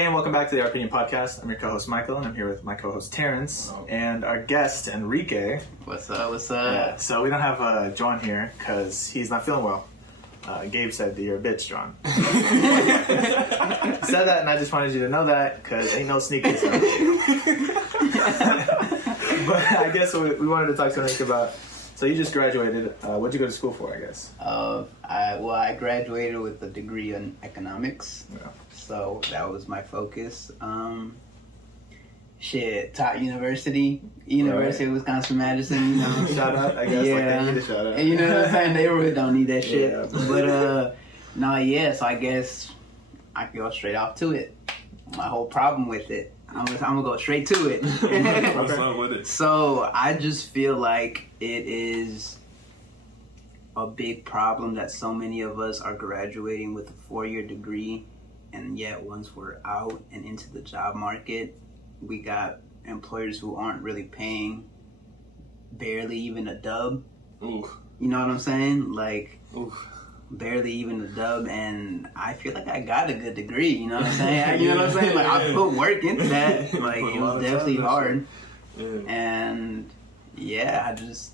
Hey, and welcome back to the Our Opinion Podcast. I'm your co-host Michael, and I'm here with my co-host Terence, and our guest Enrique. What's up? Yeah, so we don't have Jhoan here because he's not feeling well. Gabe said that you're a bitch, Jhoan. Said that, and I just wanted you to know that because ain't no sneakers. But I guess we wanted to talk to Enrique about. So you just graduated. What'd you go to school for? I guess. I graduated with a degree in economics. Yeah. So that was my focus. Top University of Wisconsin-Madison. You know. Shout out, I guess. Yeah. Like they need a shout out. And you know what I'm saying? They really don't need that shit. Yeah. But so I guess I can go straight off to it. My whole problem with it. I'm gonna go straight to it. What's up with it? So I just feel like it is a big problem that so many of us are graduating with a 4-year degree, and yet once we're out and into the job market, we got employers who aren't really paying barely even a dub. Oof. You know what I'm saying? Like, Oof. barely even a dub, and I feel like I got a good degree, you know what I'm saying? You know what I'm saying? Like, I put work into that. Like, it was definitely hard. Yeah. And I just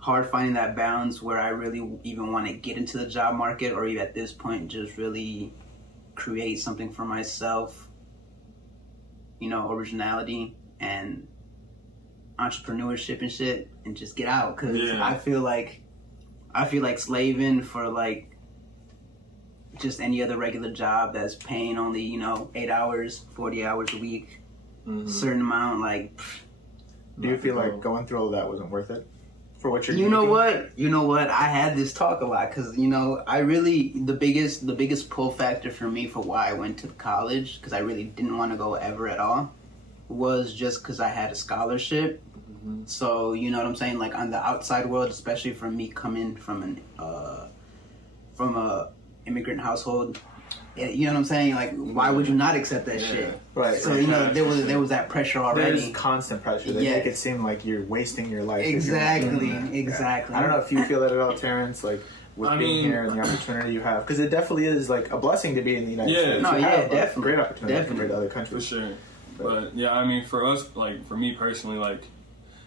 hard finding that balance where I really even want to get into the job market, or even at this point just really create something for myself, you know, originality and entrepreneurship and shit, and just get out. Because I feel like slaving for like just any other regular job that's paying only, you know, 8 hours, 40 hours a week, certain amount, like. Do you feel like going through all that wasn't worth it for what you're doing? You know what? I had this talk a lot because, you know, I really, the biggest pull factor for me for why I went to college, because I really didn't want to go ever at all, was just because I had a scholarship. So, you know what I'm saying? Like, on the outside world, especially for me coming from a immigrant household, you know what I'm saying? Like, why would you not accept that shit? Right. So, you know, there was that pressure already. There's constant pressure. They make it seem like you're wasting your life. Exactly. I don't know if you feel that at all, Terence, like, with being here and the opportunity you have. Because it definitely is, like, a blessing to be in the United States. No, you have definitely. a great opportunity compared to other countries. For sure. But, yeah, I mean, for us, like, for me personally, like,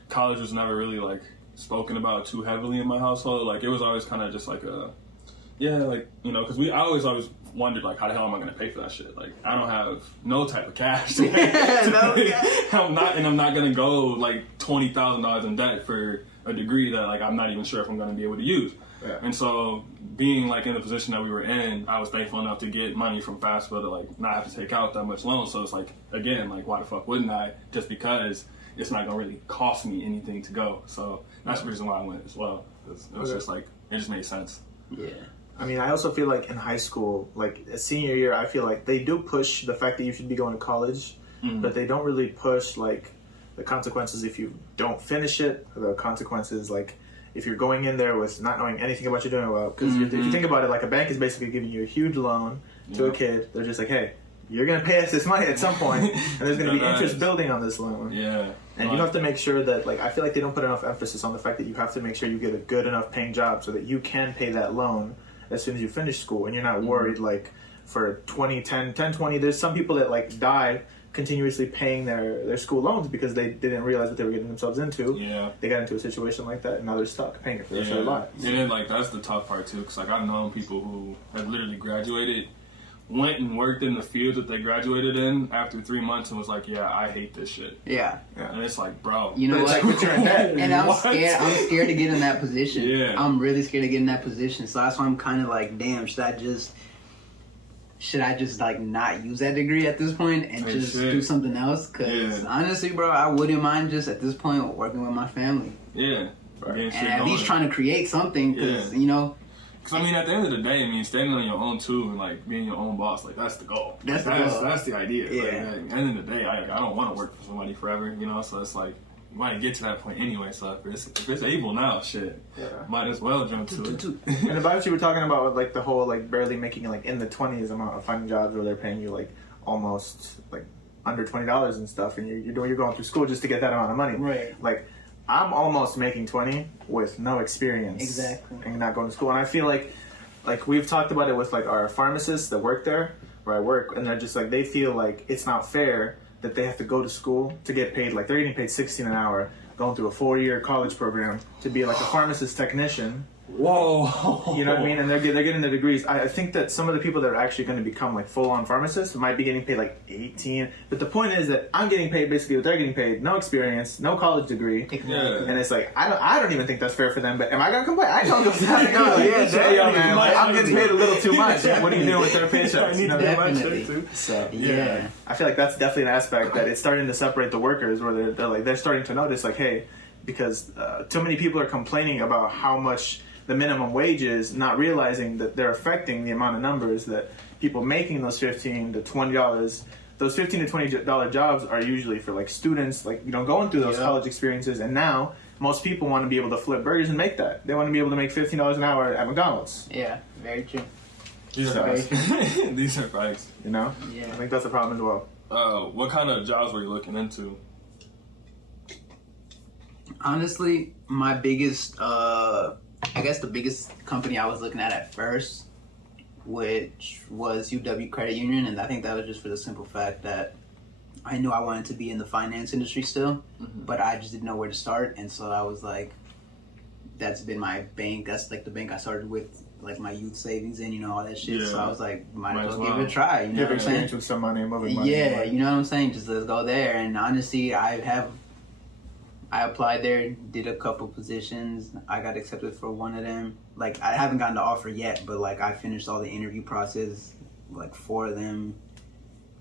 college was never really, like, spoken about too heavily in my household. Like, it was always kind of just like like, you know, because I always wondered, like, how the hell am I going to pay for that shit? Like, I don't have no type of cash. I'm not going to go, like, $20,000 in debt for a degree that, like, I'm not even sure if I'm going to be able to use. Yeah. And so, being, like, in the position that we were in, I was thankful enough to get money from Fastwell to, like, not have to take out that much loan. So it's like, again, like, why the fuck wouldn't I? Just because it's not going to really cost me anything to go. So that's the reason why I went as well. It was just like, it just made sense. Yeah. I mean, I also feel like in high school, like a senior year, I feel like they do push the fact that you should be going to college, but they don't really push like the consequences if you don't finish it, or the consequences like if you're going in there with not knowing anything about what you're doing well. Because if you think about it, like a bank is basically giving you a huge loan to a kid. They're just like, hey, you're going to pay us this money at some point, and there's going to be interest building on this loan. Yeah. And you have to make sure that, like, I feel like they don't put enough emphasis on the fact that you have to make sure you get a good enough paying job so that you can pay that loan as soon as you finish school, and you're not worried, like, for 20, there's some people that, like, die continuously paying their school loans because they didn't realize what they were getting themselves into. Yeah. They got into a situation like that, and now they're stuck paying it for the rest of their lives. And then, like, that's the tough part, too, because, like, I've known people who have literally graduated, went and worked in the field that they graduated in after 3 months and was like, yeah, I hate this shit. Yeah. And it's like, bro. You know what? But you're in debt. And I'm scared to get in that position. Yeah. I'm really scared to get in that position. So that's why I'm kind of like, damn, should I just like not use that degree at this point and just do something else? Because honestly, bro, I wouldn't mind just at this point working with my family. Yeah. And at least trying to create something because, you know. Because, I mean, at the end of the day, I mean, standing on your own, too, and, like, being your own boss, like, that's the goal. That's the idea. Yeah. Like, at the end of the day, I don't want to work for somebody forever, you know? So it's like, you might get to that point anyway. So if it's able now, shit, might as well jump to it. And about what you were talking about, like, the whole, like, barely making, like, in the 20s amount of finding jobs where they're paying you, like, almost, like, under $20 and stuff, and you're going through school just to get that amount of money. Right. Like, I'm almost making 20 with no experience. Exactly. And not going to school. And I feel like we've talked about it with like our pharmacists that work there. where I work, and they're just like, they feel like it's not fair that they have to go to school to get paid, like they're getting paid $16 an hour, going through a 4-year college program to be like a pharmacist technician. Whoa. You know what I mean? And they're getting their degrees. I think that some of the people that are actually going to become like full-on pharmacists might be getting paid like 18. But the point is that I'm getting paid basically what they're getting paid. No experience, no college degree. Yeah. And it's like, I don't even think that's fair for them. But am I going to complain? I don't go down and go, yo, man, like, I'm getting paid a little too much. What are you doing with their paychecks? You know what I mean? So, Yeah. I feel like that's definitely an aspect that it's starting to separate the workers, where they're starting to notice, like, hey, because too many people are complaining about how much the minimum wage is, not realizing that they're affecting the amount of numbers that people making those $15 to $20. Those $15 to $20 jobs are usually for like students, like, you know, going through those college experiences. And now most people want to be able to flip burgers and make that. They want to be able to make $15 an hour at McDonald's. Yeah, very true. These are these are facts. You know? Yeah. I think that's a problem as well. What kind of jobs were you looking into? Honestly, my biggest, I guess the biggest company I was looking at first, which was UW Credit Union, and I think that was just for the simple fact that I knew I wanted to be in the finance industry still, but I just didn't know where to start, and so I was like, that's been my bank. That's like the bank I started with, like my youth savings in, you know, all that shit. Yeah. So I was like, might as well give it a try. You know what I'm saying? With some money, moving money. Yeah, you know what I'm saying? Just let's go there. And honestly, I applied there, did a couple positions. I got accepted for one of them. Like, I haven't gotten the offer yet, but like I finished all the interview process, like 4 of them,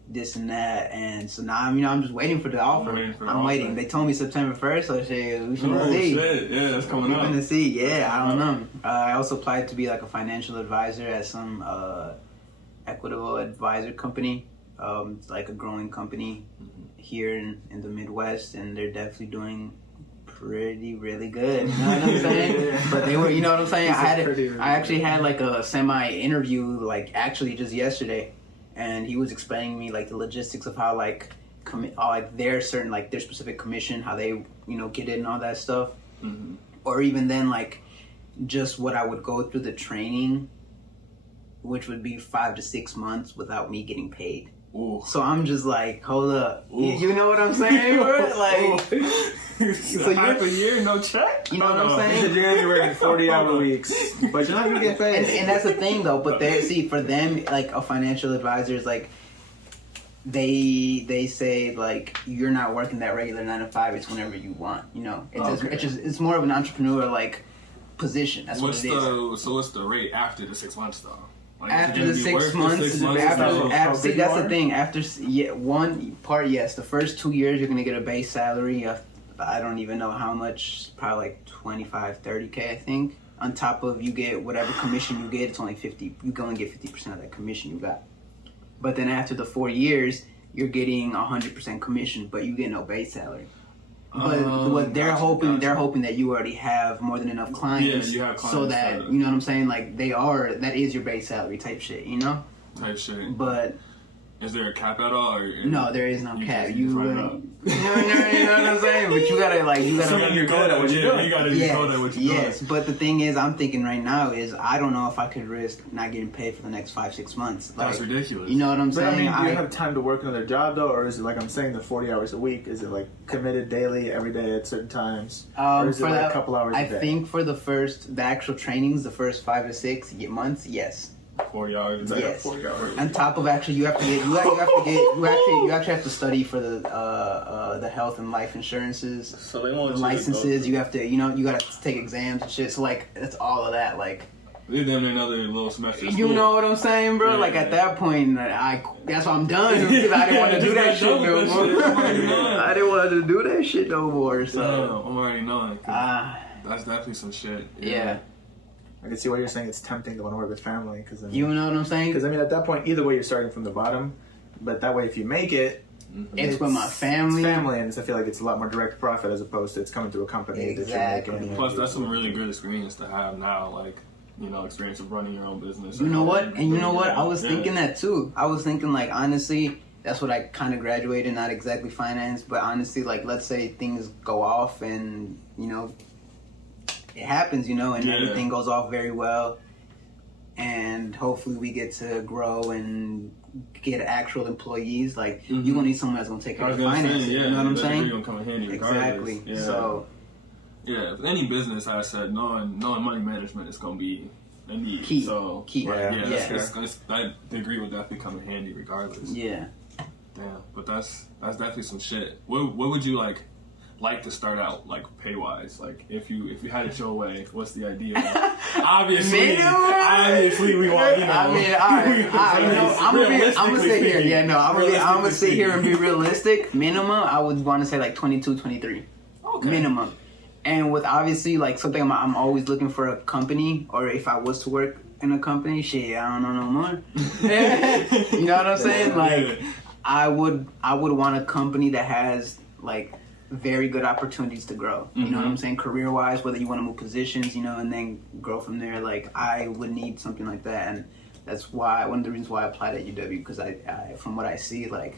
this and that. And so now, I'm just waiting for the offer. I'm waiting. They told me September 1st, so shit, we should see. Shit. Yeah, that's coming up. We're gonna see. Yeah, I don't know. I also applied to be like a financial advisor at some equitable advisor company. It's like a growing company here in the Midwest, and they're definitely doing really good. You know what I'm saying? But they were, you know what I'm saying? I actually had like a semi-interview, like actually just yesterday, and he was explaining me like the logistics of how like their certain, like their specific commission, how they, you know, get it and all that stuff. Or even then like just what I would go through the training, which would be 5 to 6 months without me getting paid. Ooh. So I'm just like, hold up. You know what I'm saying, bro? Like, so half a year, no check? You know what I'm saying? You're working 40-hour weeks, but you're not going to get paid. And that's the thing, though. But see, for them, like, a financial advisor is like, they say, like, you're not working that regular 9 to 5. It's whenever you want, you know? It's more of an entrepreneur, like, position. That's what it is. So what's the rate after the 6 months, though? Like, after the 6 months, see, that's the thing. After one part, yes, the first 2 years you're gonna get a base salary of, I don't even know how much, probably like 25, 30K, I think. On top of you get whatever commission you get, it's only 50. You gonna get 50% of that commission you got. But then after the 4 years, you're getting 100% commission, but you get no base salary. But what they're hoping that you already have more than enough clients, you have clients so that, you know what I'm saying, like that is your base salary type shit, you know? Type shit. But is there a cap at all? No, there is no cap. You know what I'm saying? But you gotta So you're good at what you're doing. You gotta be good at what you're doing. Yes, but the thing is, I'm thinking right now is I don't know if I could risk not getting paid for the next 5-6 months. Like, that's ridiculous. You know what I'm But saying? I mean, do you have time to work another job though, or is it like I'm saying the 40 hours a week? Is it like committed daily, every day at certain times, or is it like a couple hours a day? I think for the actual trainings, the first 5 to 6 months, yes. 40 hours. Yes. 40 hours. On top of actually, you actually have to study for the health and life insurances. So they want the licenses. You have to, you gotta take exams and shit. So like, it's all of that. Like, they're done another little semester. You know what I'm saying, bro? Yeah. Like at that point, that's why I'm done because I didn't want to do that shit no more. I didn't want to do that shit no more. So I'm already knowing. That's definitely some shit. Yeah. I can see why you're saying it's tempting to want to work with family. Cause, you know what I'm saying? Because, at that point, either way, you're starting from the bottom. But that way, if you make it, it's with my family. It's family, and I feel like it's a lot more direct profit as opposed to it's coming through a company exactly. that you're making. Plus, that's some really good experience to have now, like, experience of running your own business. You know what? And you know what? I was thinking that, too. I was thinking, like, honestly, that's what I kind of graduated, not exactly finance, but honestly, like, let's say things go off and, it happens, and everything goes off very well, and hopefully we get to grow and get actual employees, like you're gonna need someone that's gonna take care of the finances. Say, yeah, you know what I'm that saying? degree gonna come in handy regardless. Exactly. Yeah. So yeah, if any business, I said knowing money management is gonna be a need. Key. So Key. yeah, Yeah. that degree will definitely come in handy regardless. Yeah. Damn, but that's definitely some shit. What would you like to start out like pay wise? Like if you had it your way, what's the idea? Obviously we want, you know. I mean, all right, I'm gonna sit here. Yeah, no, I'm gonna sit here and be realistic. Minimum, I would want to say like 22, 23. Okay. Minimum. And with obviously like something I'm always looking for a company, or if I was to work in a company, shit, I don't know no more. You know what I'm saying? Like I would want a company that has like very good opportunities to grow. You know what I'm saying? Career wise, whether you want to move positions, you know, and then grow from there. Like I would need something like that, and that's why one of the reasons why I applied at UW, because I from what I see, like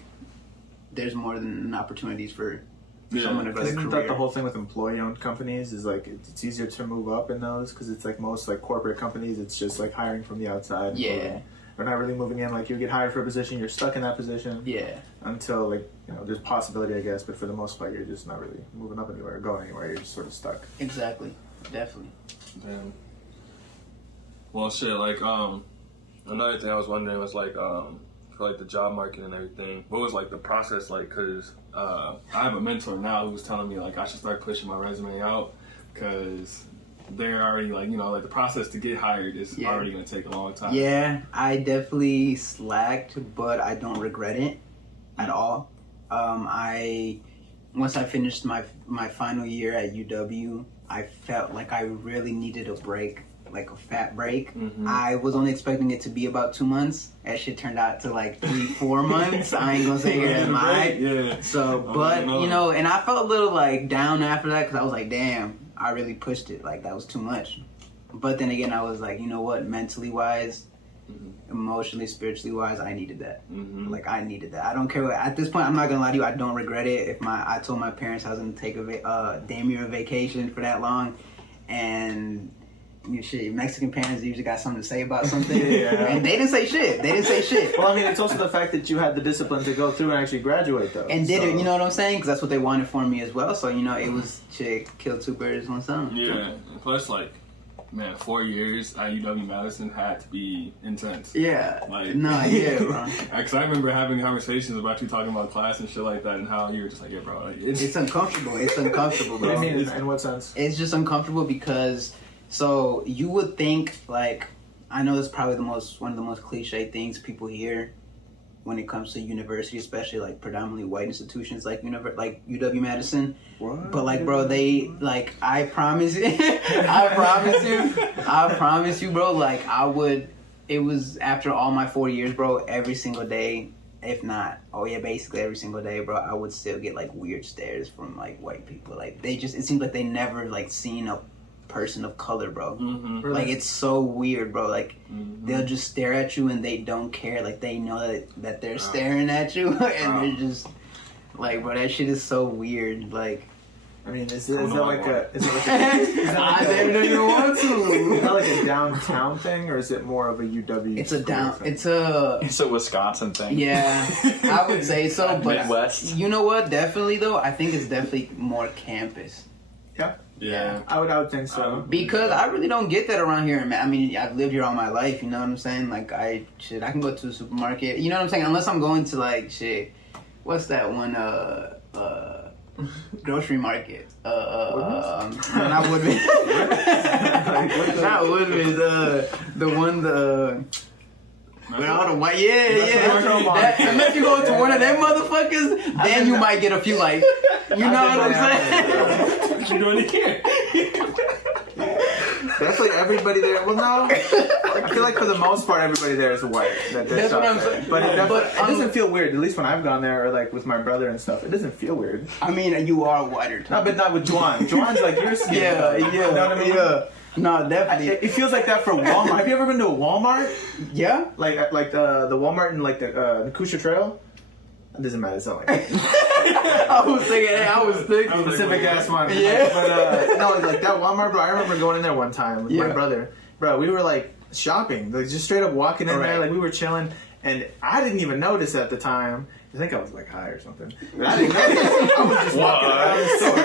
there's more than opportunities for someone to grow their career. Isn't that the whole thing with employee-owned companies? Is like it's easier to move up in those because it's like most like corporate companies, it's just like hiring from the outside. Yeah. They're not really moving in. Like you get hired for a position, you're stuck in that position. Yeah. Until like there's possibility, I guess, but for the most part, you're just not really moving up anywhere or going anywhere. You're just sort of stuck. Exactly. Definitely. Damn. Well, shit. Like another thing I was wondering was like for like the job market and everything. What was like the process like? Cause I have a mentor now who was telling me like I should start pushing my resume out because they're already like like the process to get hired is already gonna take a long time. Yeah, I definitely slacked, but I don't regret it at all. Once I finished my final year at UW, I felt like I really needed a break, like a fat break. I was only expecting it to be about 2 months. That shit turned out to like 3-4 months. I ain't gonna say here am I. Yeah. So, but and I felt a little like down after that because I was like, damn, I really pushed it. Like that was too much. But then again, I was like, you know what? Mentally wise, emotionally, spiritually wise, I needed that. Like I needed that. I don't care. At this point, I'm not gonna lie to you. I don't regret it. I told my parents I was gonna take a damn near vacation for that long, and shit, Mexican parents usually got something to say about something, and they didn't say shit. Well, I mean, it's also the fact that you had the discipline to go through and actually graduate, though. And did it, you know what I'm saying? Because that's what they wanted for me as well. So, it was kill two birds with one stone. Yeah, and plus, like, man, 4 years at UW-Madison had to be intense. Yeah. Like, bro. Because I remember having conversations about you talking about class and shit like that, and how you were just like, yeah, bro. Like, it's uncomfortable. It's uncomfortable, bro. What do you mean? In what sense? It's just uncomfortable because... So you would think, like, I know that's probably one of the most cliche things people hear when it comes to university, especially like predominantly white institutions like UW-Madison. What? But like, bro, they like I promise you, I promise you, bro. Like it was after all my 4 years, bro. Every single day, if not, basically every single day, bro. I would still get like weird stares from like white people. Like it seems like they never like seen a person of color, bro. Really? Like it's so weird, bro. Like they'll just stare at you and they don't care. Like they know that they're staring at you and they're just like, bro, that shit is so weird. Like, I mean, is that like a I didn't even want to. Is that like a downtown thing, or is it more of a UW? It's a Wisconsin thing. Yeah, I would say so. But Midwest. You know what? Definitely though, I think it's definitely more campus. Yeah. I would think so. Because I really don't get that around here. I mean, I've lived here all my life, you know what I'm saying? Like, I can go to the supermarket, you know what I'm saying? Unless I'm going to, like, what's that one, grocery market? Not Woodman. Not Woodman, the one, with all the white, unless you go to one of them motherfuckers, then you might get a few, like, you know what I'm saying? What you doing here? That's like everybody there. Well, no. I feel like for the most part, everybody there is white. That's what I'm saying. But it doesn't feel weird. At least when I've gone there, or like with my brother and stuff, it doesn't feel weird. I mean, you are whiter. No, but not with Jhoan. Jhoan's like your skin. Yeah. You know what I mean? Yeah. No, definitely. It feels like that for Walmart. Have you ever been to a Walmart? Yeah. Like the Walmart in like the Nikusha Trail? It doesn't matter. It's not like I was thinking specific ass one. Yeah. But no, like that Walmart, bro. I remember going in there one time with my brother. Bro, we were like shopping, like just straight up walking in there, like we were chilling, And I didn't even notice at the time. I think I was like high or something. I didn't notice. I was just walking around the store.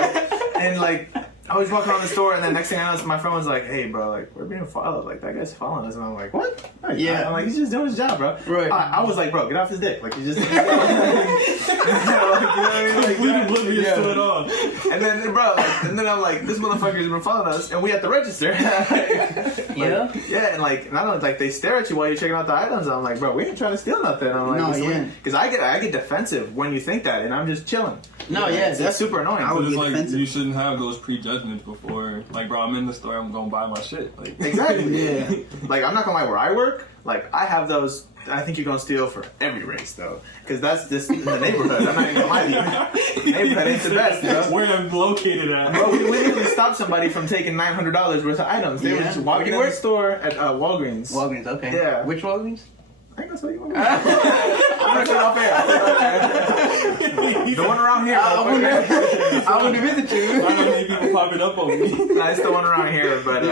And like, I was walking around the store, and then next thing I know, my friend was like, "Hey, bro, like we're being followed. Like that guy's following us." And I'm like, "What?" Like, yeah. I'm like, "He's just doing his job, bro." Right. I was like, "Bro, get off his dick. Like he's just doing his job." Completely oblivious to it all. And then, bro, like, and then I'm like, "This motherfucker's been following us, and we at the register." Yeah. Yeah, and like, not only like they stare at you while you're checking out the items. And I'm like, "Bro, we ain't trying to steal nothing." I'm like, No, yeah. Because I get defensive when you think that, and I'm just chilling. No, yeah, that's super annoying. I would It's get like defensive. you shouldn't have those prejudgments before. Like, bro, I'm in the store, I'm gonna buy my shit. Like, Exactly. Yeah. Like, I'm not gonna lie, where I work, like, I have those. I think you're gonna steal for every race, though, because that's just in the neighborhood. I'm not even gonna lie to you. The neighborhood ain't the best, you know? Where I'm located at. Bro, we literally stopped somebody from taking $900 worth of items. They were just walking in the store at Walgreens. Walgreens, okay. Yeah. Which Walgreens? I ain't gonna tell you what. I'm gonna cut off air. The one around here. I want to visit you. I don't need people popping up on me. Nah, it's the one around here, but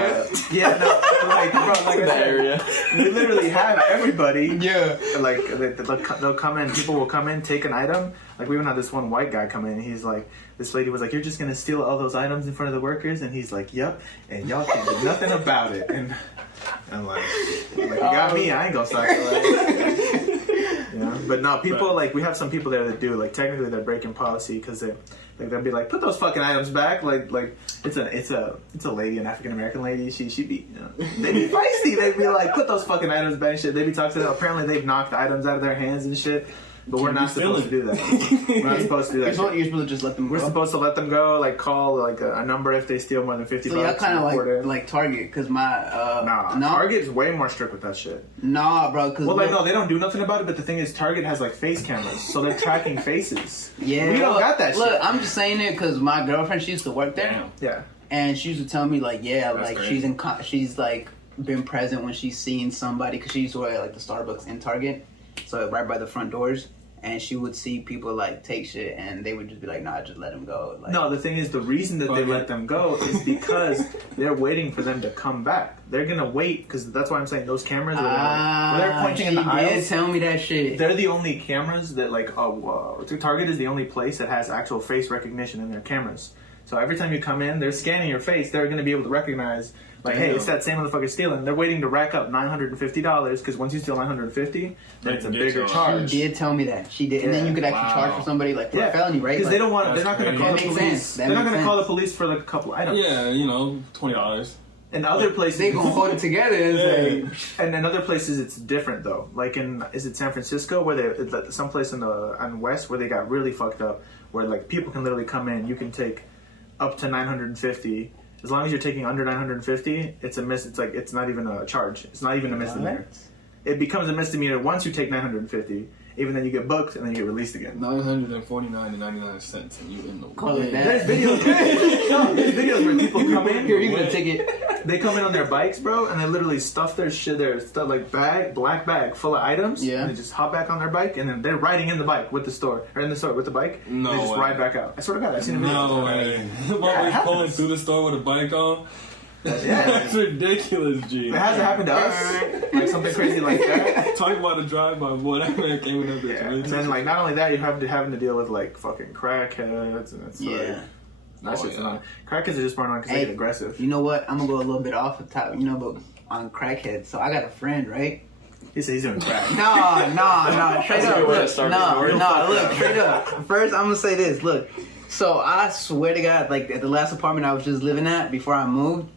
yeah, no, like, bro, like I said, area. we literally have everybody. Yeah. Like they'll come in. People will come in, take an item. Like we even had this one white guy come in. He's like, this lady was like, "You're just gonna steal all those items in front of the workers?" And he's like, "Yep." And y'all can do nothing about it. And I'm like, you got me. I ain't gonna suck. Yeah. But no, people like we have some people there that do like technically they're breaking policy because they'll be like, "Put those fucking items back." Like it's a lady, an African American lady. She be they be feisty. They be like, "Put those fucking items back." And shit. They be talking to them. Apparently they've knocked items out of their hands and shit. But we're not supposed to do that. We're not supposed to do that. You're supposed to just let them go. We're supposed to let them go. Like call like a number if they steal more than $50. So y'all kind of like Target, because my Target's way more strict with that shit. Nah, bro. Cause Well, like no, they don't do nothing about it. But the thing is, Target has like face cameras, so they're tracking faces. Yeah, we don't got that shit. Look, I'm just saying it because my girlfriend, she used to work there. Damn. Yeah. And she used to tell me like, yeah, That's like crazy. she's like been present when she's seen somebody, because she used to work at like the Starbucks in Target, so right by the front doors. And she would see people like take shit, and they would just be like, "Nah, just let them go." Like, No, the thing is, the reason that they let them go is because they're waiting for them to come back. They're gonna wait because that's why I'm saying those cameras. They're pointing in the aisles. She did tell me that shit. They're the only cameras that like Target is the only place that has actual face recognition in their cameras. So every time you come in, they're scanning your face. They're going to be able to recognize, like, hey, it's that same motherfucker stealing. They're waiting to rack up $950 because once you steal $950, then it's a bigger charge. She did tell me that. She did, and then you could actually charge for somebody like for a felony, right? Because they don't want. They're not going to call the makes police. sense. They're not going to call the police for like a couple items. Yeah, $20. In other places, they gonna hold it together and say. And in other places, it's different though. Like is it San Francisco where they someplace on West where they got really fucked up, where like people can literally come in. You can take up to 950. As long as you're taking under 950, it's a It's like it's not even a charge. It's not even a misdemeanor. It becomes a misdemeanor once you take 950. Even then, you get booked and then you get released again. $949.99, and you in the Call it that. There's videos where people come in. Here, you get a ticket. They come in on their bikes, bro, and they literally stuff their shit, their stuff like black bag full of items. Yeah. And they just hop back on their bike, and then they're riding in the bike with the store, or in the store with the bike. No They just way. ride back out. I swear to God, I've seen a video. No way. Motherfuckers pulling through the store with a bike on. Yeah. That's ridiculous, G. It hasn't happened to us. Like something crazy like that. Talking about a drive-by, boy, that man came in there. Yeah. And then like not only that, you have having to deal with like fucking crackheads, and it's like that shit's annoying. Crackheads are just more annoying because they get aggressive. You know what? I'm gonna go a little bit off the top. You know, but on crackheads. So I got a friend, right? He said he's doing crack. No. Straight That's a up. good way to Look, start the story. Look, straight up. First, I'm gonna say this. Look, so I swear to God, like at the last apartment I was just living at before I moved,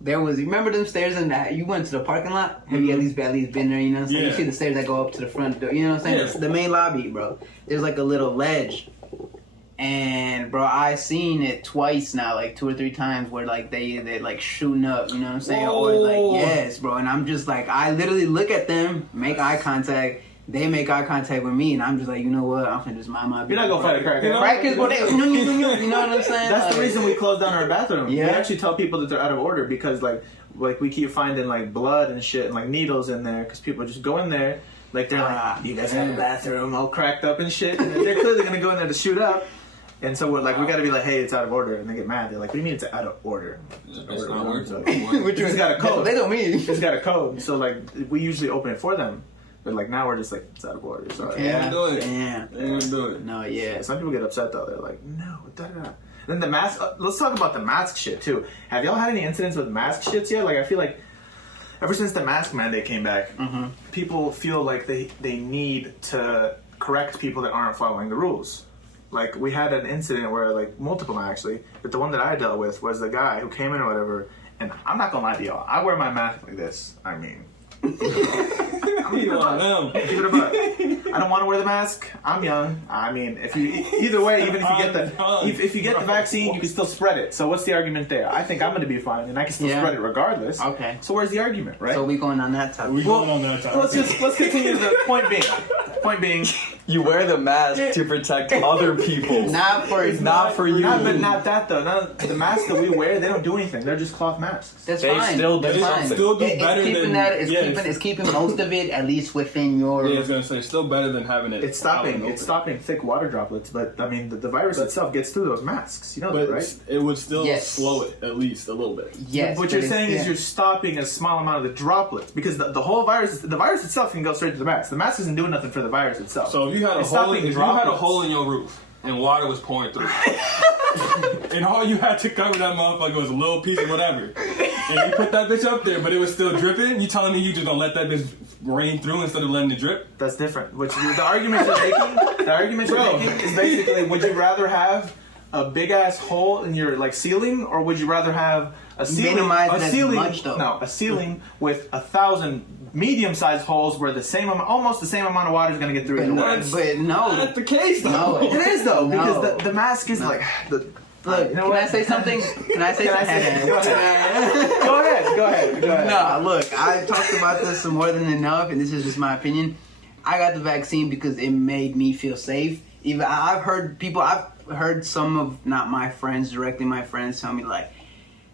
there was. You remember them stairs in that you went to the parking lot? Have you at least been there? You know what I'm saying? Yeah. You see the stairs that go up to the front door. You know what I'm saying? Yeah. The main lobby, bro. There's like a little ledge. And bro, I seen it twice now, like 2 or 3 times, where like they're like shooting up, you know what I'm saying? Whoa. Or like yes, bro. And I'm just like, I literally look at them, make eye contact. They make eye contact with me, and I'm just like, you know what? I'm finna just mind my business. You're not gonna fight a crackhead. Crackheads, bro. You know what I'm saying? That's like, the reason we closed down our bathroom. Yeah. We actually tell people that they're out of order because like we keep finding like blood and shit and like needles in there because people just go in there like they're like, you guys have a bathroom all cracked up and shit, and they're clearly gonna go in there to shoot up. And so we're like, we gotta be like, hey, it's out of order, and they get mad. They're like, what do you mean it's out of order? It's not working. Which It's got a code. They don't mean. It's got a code. So like, we usually open it for them. But like now we're just like, it's out of order. Sorry. Yeah. Do it. Yeah. They wouldn't do it. No, yeah. Some people get upset though. They're like, no, da-da-da. Then the mask. Let's talk about the mask shit too. Have y'all had any incidents with mask shits yet? Like I feel like ever since the mask mandate came back, people feel like they need to correct people that aren't following the rules. Like we had an incident where like multiple actually, but the one that I dealt with was the guy who came in or whatever. And I'm not gonna lie to y'all. I wear my mask like this. I mean. Give it a buck. I don't want to wear the mask. I'm young. I mean, if you either way, even if you get the vaccine, you can still spread it. So what's the argument there? I think I'm going to be fine, and I can still spread it regardless. Okay. So where's the argument, right? So we going on that topic. Let's continue the point being. Point being, you wear the mask to protect other people. Not for you. But not that though. The masks that we wear, they don't do anything. They're just cloth masks. That's They fine. still do That's fine. something. Still do better It's keeping most of it at least within your. Yeah, I was gonna say still better than having it. It's stopping thick water droplets, but I mean the virus itself gets through those masks. You know But that, right? it would still slow it at least a little bit. Yes. What you're saying is you're stopping a small amount of the droplets because the whole virus itself can go straight to the mask. The mask isn't doing nothing for the virus itself. So if you had a hole in your roof and water was pouring through, and all you had to cover that motherfucker was a little piece of whatever, and you put that bitch up there, but it was still dripping, you telling me you just don't let that bitch rain through instead of letting it drip? That's different. The argument you're making is basically, would you rather have a big ass hole in your like ceiling, or would you rather have a ceiling? A ceiling with 1,000 medium-sized holes where almost the same amount of water is going to get through your walls. But no, That's the case though. No, It is though, No. because the mask is like the. Look, you know can what? I say something? Can I say something? Go ahead. Nah, look, I've talked about this more than enough, and this is just my opinion. I got the vaccine because it made me feel safe. Even I've heard some of, not my friends directly, my friends tell me like,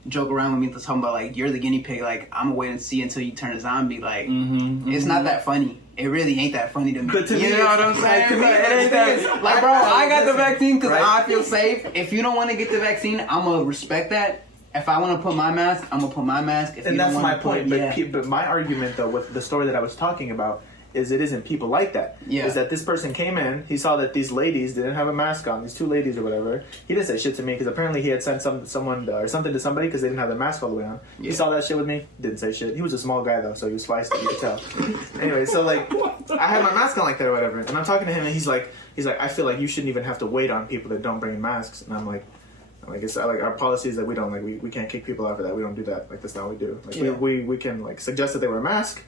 joke around with me talking about like, you're the guinea pig, like I'm gonna wait and see until you turn a zombie. Like it's not that funny. It really ain't that funny to me. But to you me, know what I'm saying? to me, It ain't that. Like, bro, I got the vaccine because I feel safe. If you don't want to get the vaccine, I'm gonna respect that. If I want to put my mask, I'm gonna put my mask. If and you that's don't my wanna point. put, But my argument though with the story that I was talking about is it isn't people like that. Yeah. Is that this person came in, he saw that these ladies didn't have a mask on, these two ladies or whatever. He didn't say shit to me because apparently he had sent someone or something to somebody because they didn't have the mask all the way on. Yeah. He saw that shit with me, didn't say shit. He was a small guy though, so he was feisty, you could tell. Anyway, so like I had my mask on like that or whatever, and I'm talking to him and he's like, I feel like you shouldn't even have to wait on people that don't bring masks, and I'm like, it's like our policy is that we don't like we can't kick people out for that. We don't do that. Like that's not what we do. Like we can like suggest that they wear a mask.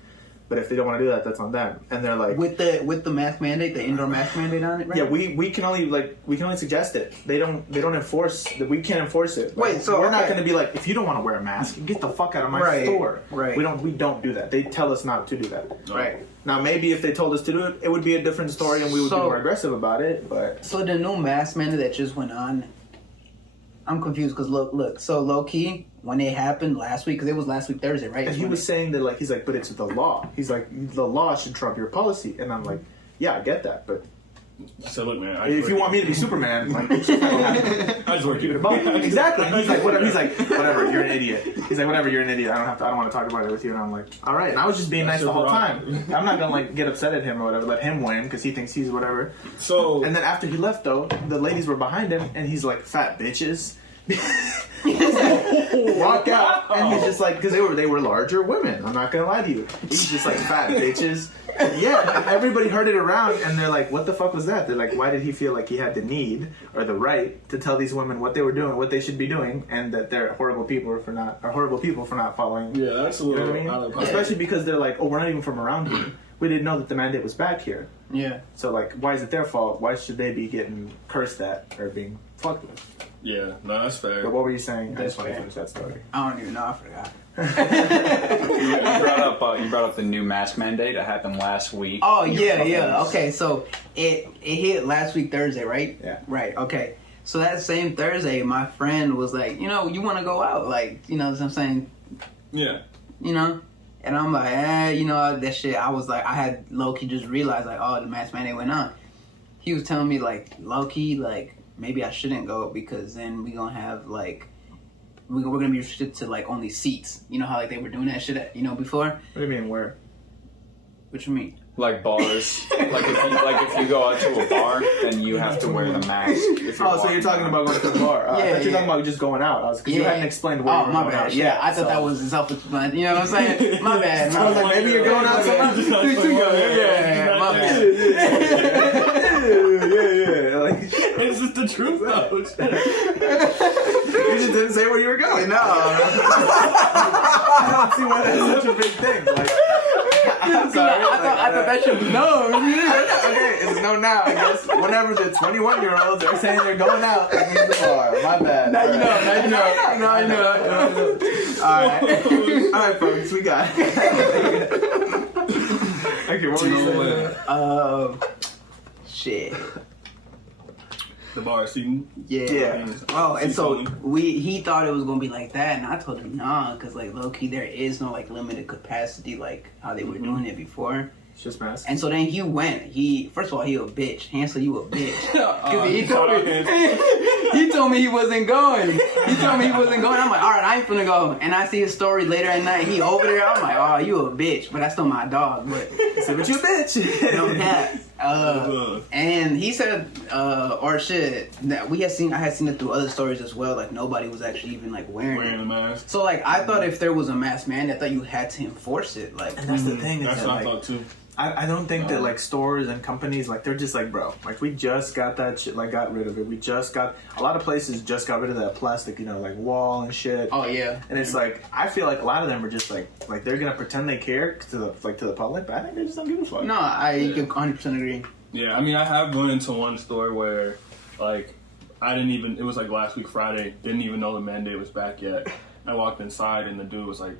But if they don't want to do that, that's on them. And they're like, with the mask mandate, the indoor mask mandate on it, right? yeah, we can only suggest it. They don't enforce that. We can't enforce it. Wait, so we're not going to be like, if you don't want to wear a mask, get the fuck out of my store. Right. We don't do that. They tell us not to do that. Right. Now maybe if they told us to do it, it would be a different story and we would be more aggressive about it. But so the new mask mandate that just went on, I'm confused because look. So low key, when it happened last week, because it was last week Thursday, right? and he was saying that like he's like, but it's the law. He's like, the law should trump your policy, and I'm like, yeah, I get that, but So look, man. if you want me to be Superman, like, it's just not gonna happen. I just want to keep it But exactly. He's like, whatever. He's like, whatever. You're an idiot. He's like, whatever. You're an idiot. I don't want to talk about it with you. And I'm like, all right. And I was just being nice the whole time. I'm not gonna like get upset at him or whatever. Let him win because he thinks he's whatever. So And then after he left though, the ladies were behind him, and he's like, fat bitches. Walk out, and he's just like, because they were larger women. I'm not gonna lie to you. He's just like, fat bitches. Yeah, and everybody heard it around, and they're like, what the fuck was that? They're like, why did he feel like he had the need or the right to tell these women what they were doing, what they should be doing, and that they're horrible people for not following? yeah, that's a little. You know what I mean? Especially because they're like, oh, we're not even from around here. We didn't know that the mandate was back here. Yeah. So like, why is it their fault? Why should they be getting cursed at or being fucked with? Yeah, no, that's fair. But what were you saying? I That's just want to fair. finish that story. I don't even know. I forgot. You brought up the new mask mandate that happened last week. Oh yeah. Okay, so it hit last week Thursday, right? Yeah. Right. Okay. So that same Thursday, my friend was like, you want to go out, like, you know what I'm saying? Yeah. And I'm like, that shit. I was like, I had low key just realized like, oh, the mask mandate went on. He was telling me like, low key, like maybe I shouldn't go because then we gonna have like. We're gonna be restricted to like only seats. You know how like they were doing that shit, before. What do you mean where? What you mean? Like bars. if you go out to a bar, then you have to wear the mask. If Oh, so you're talking about going to the bar? I thought you were talking about just going out. Because you hadn't explained where you were my going bad. out. Yeah, I thought that was self-explanatory. You know what I'm saying? My bad. I was like, maybe you're going out somewhere. Yeah, my bad. Yeah. Like, It's just the truth, though. you just didn't say where you were going. No. I don't see why that's such a big thing. Like, I'm sorry. I thought that shit was known. Okay, it's known now. I guess whenever the 21-year-olds are saying they're going out, that means the bar. My bad. Now you know. All right, folks, we got it. Okay, what were you saying? Shit. The bar seating. Yeah. Oh, and so he thought it was gonna be like that, and I told him nah, because like low key there is no like limited capacity like how they were doing it before. It's just masks. And so then he went. First of all, he a bitch. Hansel, you a bitch. Cause he told me he wasn't going. I'm like, all right, I ain't finna go. And I see his story later at night. He over there. I'm like, oh, you a bitch, but that's still my dog. But you a bitch. no cap. And he said, or shit, that I had seen it through other stories as well. Like nobody was actually even like wearing a mask. So like I thought if there was a mask mandate, I thought you had to enforce it. Like, And that's the thing. That's what I thought too. I don't think that like stores and companies like they're just like, bro, like we just got that shit, like got rid of it. We just got a lot of places just got rid of that plastic, like wall and shit. Oh yeah. And it's like I feel like a lot of them are just like they're gonna pretend they care to the public, but I think they just don't give a fuck. No, I 100% agree. Yeah, I mean I have gone into one store where like it was like last week Friday, didn't even know the mandate was back yet. I walked inside and the dude was like,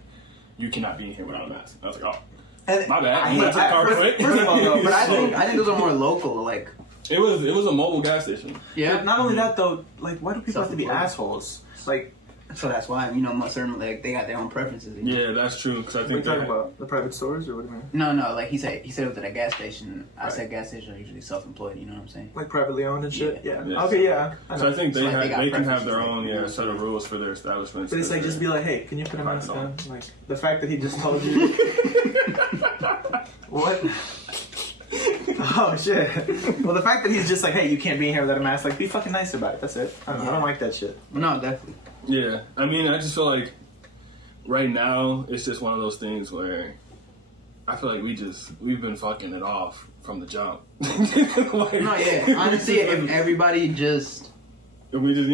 "You cannot be in here without a mask." And I was like, "Oh." And my bad. First of all, though, But I think those are more local. Like it was a mobile gas station. yeah. But not only that though, like why do people have to be assholes? Like, so that's why certain like they got their own preferences. Yeah, that's true. Because I what are think you talking about? The private stores or what do you mean? No, like he said it was at a gas station. I said gas stations are usually self-employed. You know what I'm saying? Like privately owned and shit. Yeah. Yeah. Okay, yeah. So I think So, like, they can have their preferences, own set of rules for their establishments. But it's like just be like, hey, can you put a mask on? Like the fact that he just told you. What? Oh shit. Well, the fact that he's just like, hey, you can't be in here without a mask. Like, be fucking nice about it. That's it. I don't like that shit. No, definitely. Yeah, I mean, I just feel like right now it's just one of those things where I feel like we've been fucking it off from the jump. No, yeah. Honestly, if everybody just do what we need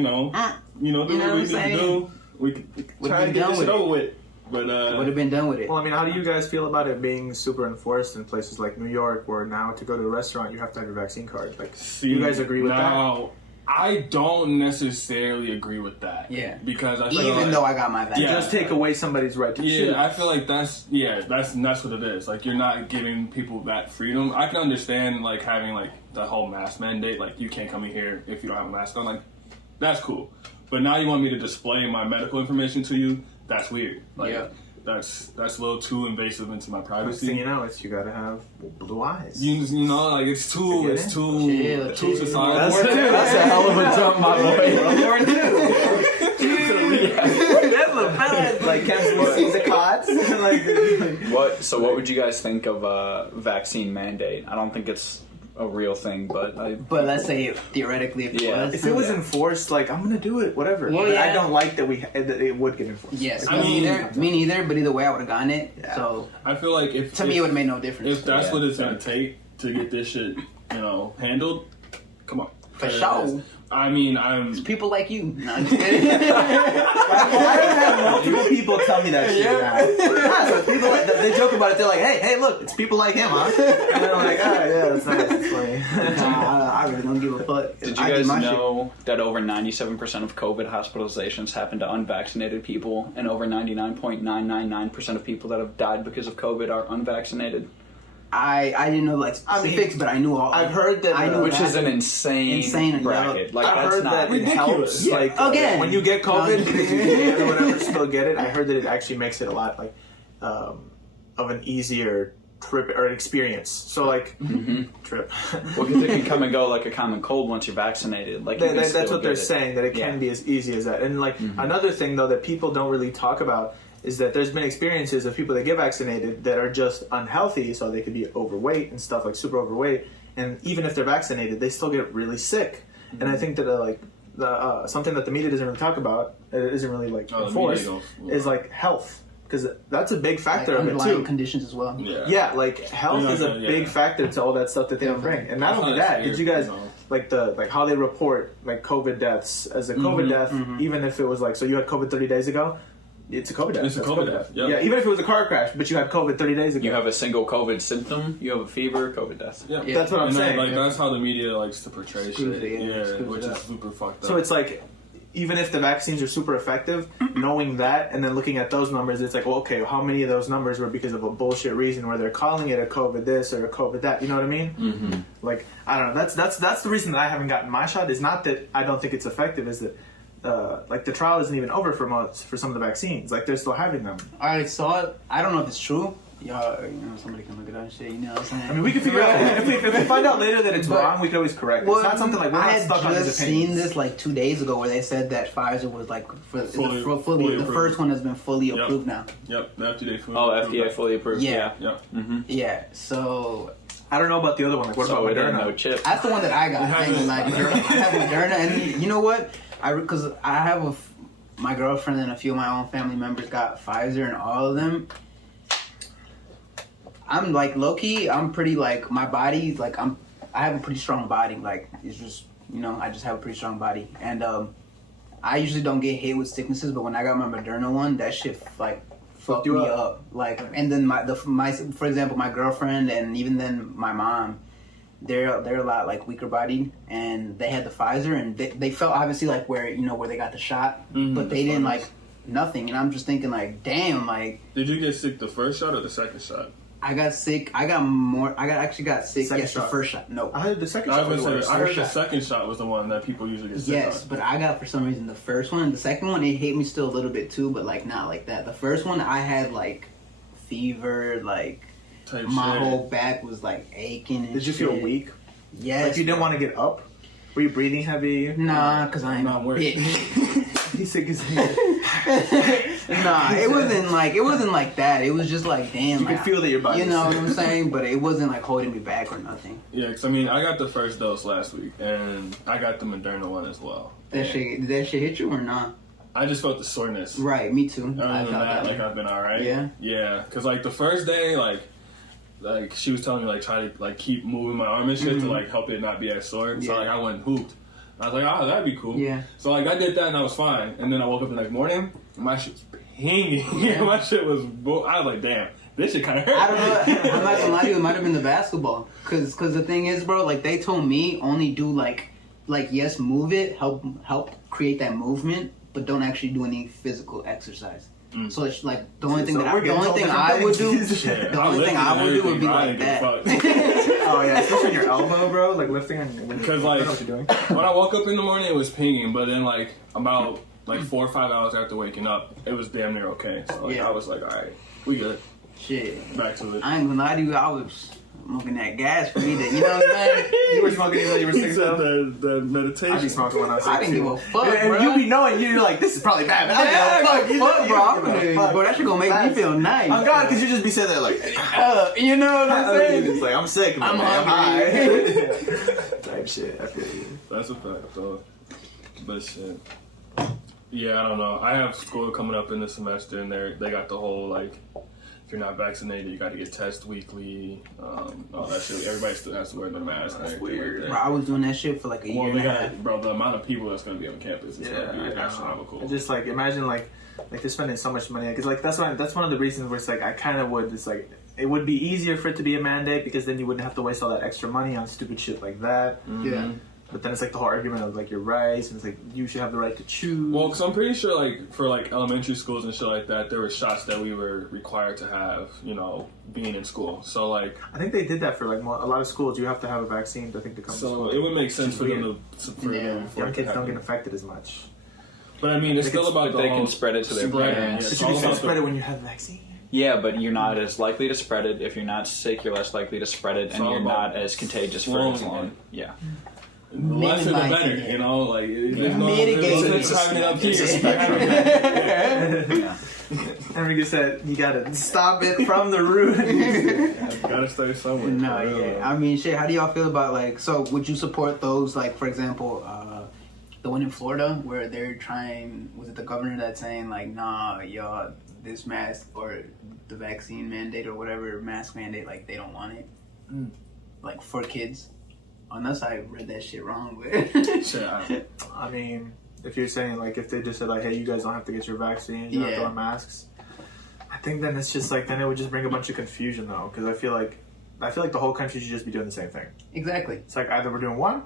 to do, we could try to get this shit over with. But would have been done with it. Well, I mean, how do you guys feel about it being super enforced in places like New York, where now to go to a restaurant you have to have your vaccine card? Like, do you guys agree with that? I don't necessarily agree with that. Yeah. Because I feel even though I got my vaccine. You just take away somebody's right to choose. Yeah, I feel like that's what it is. Like, you're not giving people that freedom. I can understand like having like the whole mask mandate. Like, you can't come in here if you don't have a mask on. Like, that's cool. But now you want me to display my medical information to you? That's weird. Like, that's a little too invasive into my privacy. Next thing you know, you gotta have blue eyes. You know, like it's too society. That's a hell of a jump, my boy. That's a bad. Like, can we see the cots? What would you guys think of a vaccine mandate? I don't think it's a real thing, but let's say theoretically if it was. If it was enforced, like, I'm gonna do it, whatever. Well, but yeah. I don't like that it would get enforced. Yes, I me neither. But either way, I would have gotten it. Yeah. So I feel like it would have made no difference. If that's what it's gonna take to get this shit, handled, come on. For sure. I mean, It's people like you. No, I'm just kidding. I don't have multiple people tell me that shit now. So people they joke about it. They're like, hey, look, it's people like him, huh? And they're like, yeah, that's nice. It's funny. I really don't give a fuck. Did you guys know that over 97% of COVID hospitalizations happen to unvaccinated people, and over 99.999% of people that have died because of COVID are unvaccinated? I didn't know specifics, but I knew all. I've heard that, which is an insane bracket. Like, I heard that it helps. Yeah. Like, again, when you get COVID, because you can or whatever, still get it. I heard that it actually makes it a lot like of an easier trip or experience. So trip. Well, because it can come and go like a common cold once you're vaccinated. Like, that's what they're saying, that it can be as easy as that. And another thing though that people don't really talk about is that there's been experiences of people that get vaccinated that are just unhealthy, so they could be overweight and stuff, like super overweight, and even if they're vaccinated, they still get really sick. And I think that something that the media doesn't really talk about, it isn't really like enforced, is like health, because that's a big factor of it too. Conditions as well. Yeah, like health is a big factor to all that stuff that they don't bring. And not only that, did you guys like how they report like COVID deaths as a COVID death, even if it was like, so you had COVID 30 days ago. It's a COVID death. It's a COVID death. Yep. Yeah, even if it was a car crash, but you had COVID 30 days ago. You have a single COVID symptom, you have a fever, COVID death. Yeah, that's what I'm saying. Like that's how the media likes to portray shit. Which is super fucked up. So it's like, even if the vaccines are super effective, knowing that and then looking at those numbers, it's like, well, okay, how many of those numbers were because of a bullshit reason where they're calling it a COVID this or a COVID that? You know what I mean? Mm-hmm. Like, I don't know. That's the reason that I haven't gotten my shot. Is not that I don't think it's effective. Is that like the trial isn't even over for some of the vaccines. Like they're still having them. I saw it. I don't know if it's true. Somebody can look it up and shit. You know what I'm saying? I mean, we can figure out if we find out later that it's wrong. We can always correct it. It's not something like we're not stuck on his opinions. I had just seen this like 2 days ago where they said that Pfizer was like fully the first one has been fully approved now. Yep, the FDA fully. FDA fully approved. Yeah. Mm-hmm. Yeah. So I don't know about the other one. Like, what about Moderna? No chip. That's the one that I got. I have Moderna, and you know what? Because I have my girlfriend and a few of my own family members got Pfizer, and all of them. I'm like low key. I'm pretty like my body. Like I have a pretty strong body. Like it's just I just have a pretty strong body, and I usually don't get hit with sicknesses. But when I got my Moderna one, that shit like fucked me up. Like, and then my for example, my girlfriend and even then my mom, they're a lot like weaker bodied, and they had the Pfizer, and they felt obviously like where they got the shot, but they didn't like nothing. And I'm just thinking like, damn, like. Did you get sick the first shot or the second shot? I got sick. I actually got sick. Second the first shot. No. I heard the second shot. I heard the second shot was the one that people usually get sick on. Yes, but I got for some reason the first one. The second one, it hit me still a little bit too, but like not like that. The first one, I had like fever, like my whole back was like aching. And Did you feel weak? Yes. Like you didn't want to get up? Were you breathing heavy? Nah, because I ain't not working. He's sick as hell. Nah, it wasn't like that. It was just like, damn. You could feel that your body. You know what I'm saying? But it wasn't like holding me back or nothing. Yeah, because I mean, I got the first dose last week, and I got the Moderna one as well. Did that shit hit you or not? I just felt the soreness. Right, me too. Other than that, like I've been alright. Yeah. Yeah, because like the first day, like she was telling me like try to like keep moving my arm and shit to like help it not be as sore. So like I went and hooped. I was like, oh, that'd be cool. Yeah. So like I did that and I was fine. And then I woke up the next morning and my shit was pinging. Yeah. My shit was. I was like, damn, this shit kind of hurt. I don't know. I'm not gonna lie to you. It might have been the basketball. Cause the thing is, bro, like they told me only do like yes, move it, help create that movement, but don't actually do any physical exercise. So it's like the only thing I would do would be like that. Oh yeah, especially on your elbow, bro. Like lifting on. Because like when I woke up in the morning, it was pinging, but then like about 4 or 5 hours after waking up, it was damn near okay. So like, I was like, all right, we good. Shit. Back to it. I ain't gonna lie to you. I was smoking that gas for me. That you know what I'm saying. You were smoking even though you were sick. The meditation. I be smoking when I was sick. I didn't give a fuck, and bro. You be knowing you're like, this is probably bad. But Fuck, bro. That shit gonna make me feel nice. Oh God, because you just be sitting there like, you know what I'm saying? It's like I'm sick, man. I'm high. Type shit. I feel you. That's a fact, though. But shit. Yeah, I don't know. I have school coming up in the semester, and they got the whole like, if you're not vaccinated, you got to get tested weekly. All that shit. Everybody still has to wear the mask. That's weird. Bro, I was doing that shit for like a year and a half. Bro, the amount of people that's gonna be on campus is gonna be astronomical. Just like imagine like they're spending so much money because like that's one of the reasons where it's like I kind of would. It's like it would be easier for it to be a mandate because then you wouldn't have to waste all that extra money on stupid shit like that. Mm-hmm. Yeah. But then it's like the whole argument of like your rights and it's like you should have the right to choose. Well, because I'm pretty sure like for like elementary schools and shit like that, there were shots that we were required to have, being in school. So like I think they did that for like a lot of schools. You have to have a vaccine to come to school. So it would make sense for them to young kids don't get affected as much. But I mean, it's still about they can spread it to their parents. But you can spread it when you have the vaccine. Yeah, but you're not as likely to spread it. If you're not sick, you're less likely to spread it, and you're not as contagious for as long. Yeah. The less the better, there's no mitigate having it up here. Enrique said, you gotta stop it from the root. Gotta stay somewhere. No, yeah. I mean, shit, how do y'all feel about, like, so would you support those, like, for example, the one in Florida where they're trying, was it the governor that's saying, like, nah, y'all, this mask or the vaccine mandate or whatever, mask mandate, like, they don't want it? Like, for kids? Unless I read that shit wrong, but... Shit, I mean, if you're saying, like, if they just said, like, hey, you guys don't have to get your vaccines, you don't have to wear masks, I think then it's just, like, then it would just bring a bunch of confusion, though, because I feel like the whole country should just be doing the same thing. Exactly. It's like, either we're doing one,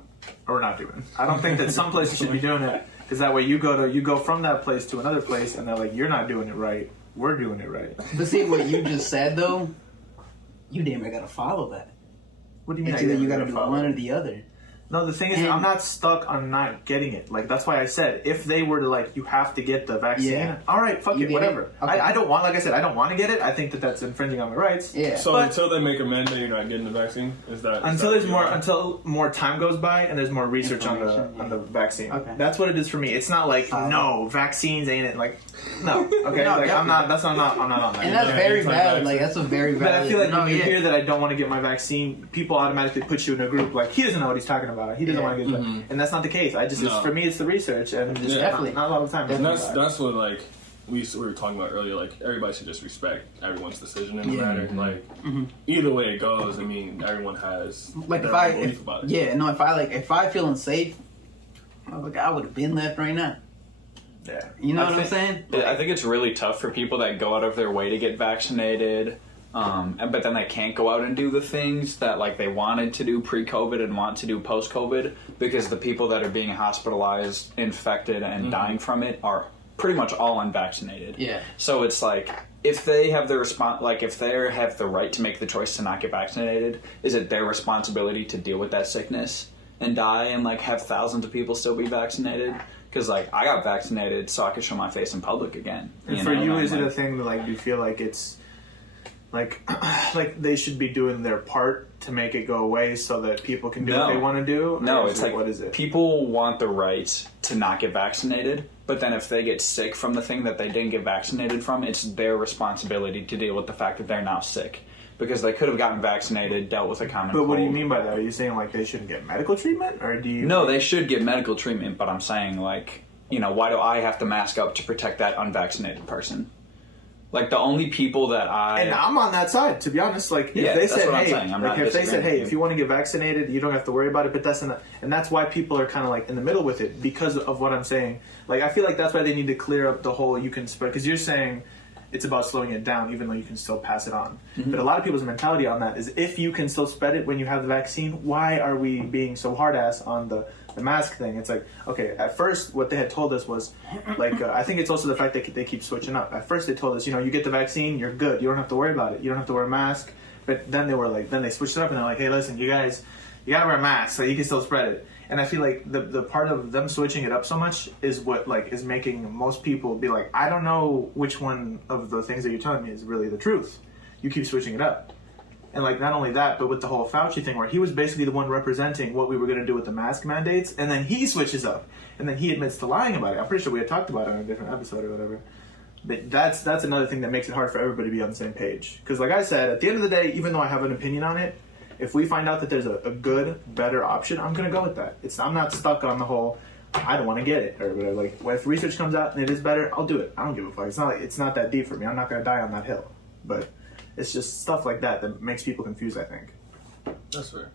or we're not doing it. I don't think that some places should be doing it, because that way you go from that place to another place, and they're like, you're not doing it right, we're doing it right. But see, what you just said, though, you damn near gotta follow that. What do you mean? It's either you gotta do one or the other. No, the thing is, I'm not stuck on not getting it. Like, that's why I said, if they were to, like, you have to get the vaccine, all right, fuck You it, get whatever. it? Okay. I don't want, like I said, I don't want to get it. I think that that's infringing on my rights. Yeah. So But- until they make a mandate, you're not getting the vaccine. Until more time goes by and there's more research on the vaccine. Okay. That's what it is for me. It's not like no vaccines ain't it. Like no. Okay. No, like I'm not on that. And that's very valid. Like, that's a very valid. But I feel like when you hear that I don't want to get my vaccine, people automatically put you in a group like he doesn't know what he's talking about. He doesn't want to get it, and that's not the case. I just it's, for me it's the research and just Definitely. not a lot of time. And that's what like we were talking about earlier. Like everybody should just respect everyone's decision in the matter. Like either way it goes, I mean everyone has like their own belief about it. if I feel unsafe, I would have been left right now. Yeah. You know what I'm saying? I think it's really tough for people that go out of their way to get vaccinated, but then they can't go out and do the things that like they wanted to do pre-COVID and want to do post-COVID because the people that are being hospitalized, infected, and dying from it are pretty much all unvaccinated. Yeah. So it's like if they have the if they have the right to make the choice to not get vaccinated, is it their responsibility to deal with that sickness and die and like have thousands of people still be vaccinated? Because, like, I got vaccinated so I could show my face in public again. And for you, is it a thing that, like, you feel like it's, like they should be doing their part to make it go away so that people can do what they want to do? No, it's like, what is it? People want the right to not get vaccinated, but then if they get sick from the thing that they didn't get vaccinated from, it's their responsibility to deal with the fact that they're now sick. Because they could have gotten vaccinated, dealt with a common cold. But what do you mean by that? Are you saying, like, they shouldn't get medical treatment? Or do you... No, they should get medical treatment, but I'm saying, like, you know, why do I have to mask up to protect that unvaccinated person? Like, the only people that And I'm on that side, to be honest. Like, if Yeah, they that's said, what I'm hey, saying. I'm like, not if they said, disagreeing hey, with if you want to get vaccinated, you don't have to worry about it, but that's and that's why people are kind of, like, in the middle with it, because of what I'm saying. Like, I feel like that's why they need to clear up the whole you can spread, because you're saying it's about slowing it down, even though you can still pass it on. But a lot of people's mentality on that is if you can still spread it when you have the vaccine, why are we being so hard-ass on the mask thing? It's like, okay, at first what they had told us was, like, I think it's also the fact that they keep switching up. At first they told us, you know, you get the vaccine, you're good. You don't have to worry about it. You don't have to wear a mask. But then they switched it up and they're like, hey, listen, you guys, you gotta wear a mask so you can still spread it. And I feel like the part of them switching it up so much is what like is making most people be like, I don't know which one of the things that you're telling me is really the truth. You keep switching it up. And like not only that, but with the whole Fauci thing where he was basically the one representing what we were going to do with the mask mandates, and then he switches up. And then he admits to lying about it. I'm pretty sure we had talked about it on a different episode or whatever. But that's another thing that makes it hard for everybody to be on the same page. Because like I said, at the end of the day, even though I have an opinion on it, if we find out that there's a good, better option, I'm going to go with that. I'm not stuck on the whole, I don't want to get it, or whatever. Like, if research comes out and it is better, I'll do it. I don't give a fuck. It's not that deep for me. I'm not going to die on that hill. But it's just stuff like that makes people confused, I think. That's fair.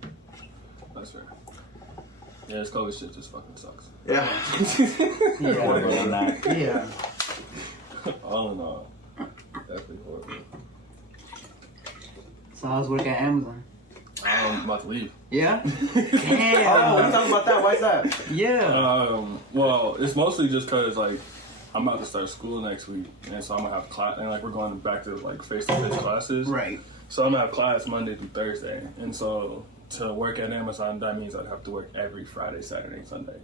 Yeah, this COVID shit just fucking sucks. Yeah. Yeah. All in all, definitely horrible. So I was working at Amazon. I'm about to leave. Yeah? Oh, let's talk about that. Why is that? Yeah. Well, it's mostly just because like I'm about to start school next week, and so I'm gonna have class, and like we're going back to like face-to-face classes. Right. So I'm gonna have class Monday through Thursday, and so to work at Amazon, that means I'd have to work every Friday, Saturday, and Sunday.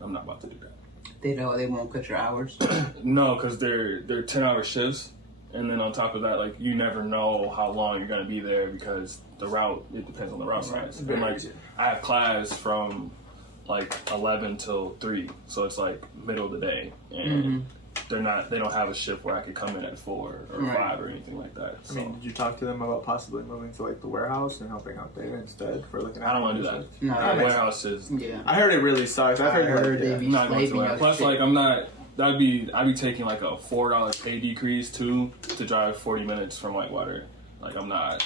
I'm not about to do that. They won't cut your hours? No, because they're 10-hour shifts, and then on top of that, like you never know how long you're gonna be there because the route, it depends on the route size. And like I have class from like 11 till 3, so it's like middle of the day, and they don't have a shift where I could come in at 4 or 5 or anything like that. So. I mean, did you talk to them about possibly moving to like the warehouse and helping out there instead for like an I don't want to do that. No, Warehouse is. Yeah. I heard it really sucks. I've heard they be not going to slaving warehouse. Plus, shit. like I'd be taking like a $4 pay decrease too to drive 40 minutes from Whitewater. Like I'm not